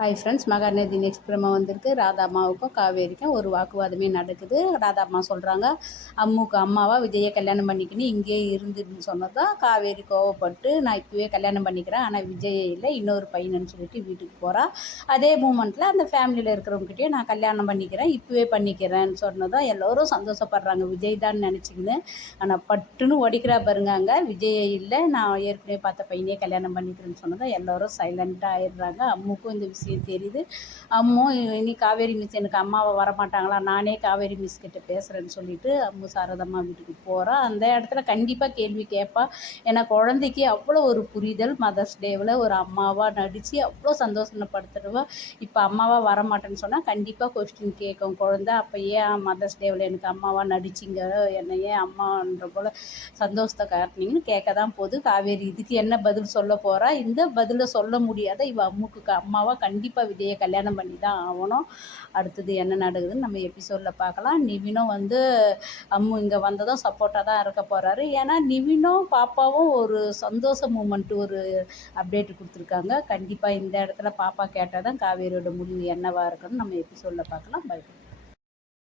Hi friends, Mahanadi next promo வந்திருக்கு. ராதா அம்மாவுக்கும் காவேரிக்கும் ஒரு வாக்குவாதமே நடக்குது. ராதா அம்மா சொல்கிறாங்க, அம்முக்கு அம்மாவா விஜயை கல்யாணம் பண்ணிக்கின்னு இங்கேயே இருந்துன்னு சொன்னதான் காவேரி கோவப்பட்டு, நான் இப்போவே கல்யாணம் பண்ணிக்கிறேன், ஆனால் விஜயை இல்லை இன்னொரு பையனுன்னு சொல்லிட்டு வீட்டுக்கு போகிறா. அதே மூமெண்ட்டில் அந்த ஃபேமிலியில் இருக்கிறவங்ககிட்டயே நான் கல்யாணம் பண்ணிக்கிறேன், இப்போவே பண்ணிக்கிறேன்னு சொன்னதான் எல்லோரும் சந்தோஷப்படுறாங்க. விஜய் தான் நினச்சிக்கின்னு. ஆனால் பட்டுன்னு ஒடிக்கிறா பாருங்க, அங்கே விஜயை இல்லை, நான் ஏற்கனவே பார்த்த பையனே கல்யாணம் பண்ணிக்கிறேன்னு சொன்னதான் எல்லோரும் சைலண்ட்டாக ஆயிடுறாங்க. அம்முக்கும் இந்த விஷயம் தெரியுது. அம்மு இனி காவேரி மிஸ் எனக்கு அம்மாவை வரமாட்டாங்களா, நானே காவேரி மிஸ் கிட்ட பேசுகிறேன்னு சொல்லிட்டு அம்மு சாரதம்மா வீட்டுக்கு போகிறா. அந்த இடத்துல கண்டிப்பாக கேள்வி கேட்பா. ஏன்னா குழந்தைக்கு அவ்வளோ ஒரு புரிதல், மதர்ஸ் டேவில் ஒரு அம்மாவாக நடித்து அவ்வளோ சந்தோஷப்படுத்துடுவா. இப்போ அம்மாவாக வரமாட்டேன்னு சொன்னால் கண்டிப்பாக கொஸ்டின் கேட்கும் குழந்தை. அப்போ ஏன் மதர்ஸ் டேவில் எனக்கு அம்மாவாக நடிச்சிங்க, என்னை ஏன் அம்மான்ற போல் சந்தோஷத்தை காட்டினீங்கன்னு கேட்க தான் போகுது. காவேரி இதுக்கு என்ன பதில் சொல்ல போகிறா? இந்த பதிலை சொல்ல முடியாத இவ அம்முக்கு அம்மாவாக கண்டிப்பாக விஜயை கல்யாணம் பண்ணி தான் ஆகணும். அடுத்தது என்ன நடக்குதுன்னு நம்ம எபிசோடில் பார்க்கலாம். நிவினும் அம்மு இங்கே வந்ததும் சப்போர்ட்டாக தான் இருக்க போகிறாரு. ஏன்னா நிவினும் பாப்பாவும் ஒரு சந்தோஷ மூமெண்ட், ஒரு அப்டேட் கொடுத்துருக்காங்க. கண்டிப்பாக இந்த இடத்துல பாப்பா கேட்டால் தான் காவேரியோட முடிவு என்னவாக இருக்குன்னு நம்ம எபிசோடில் பார்க்கலாம். பை.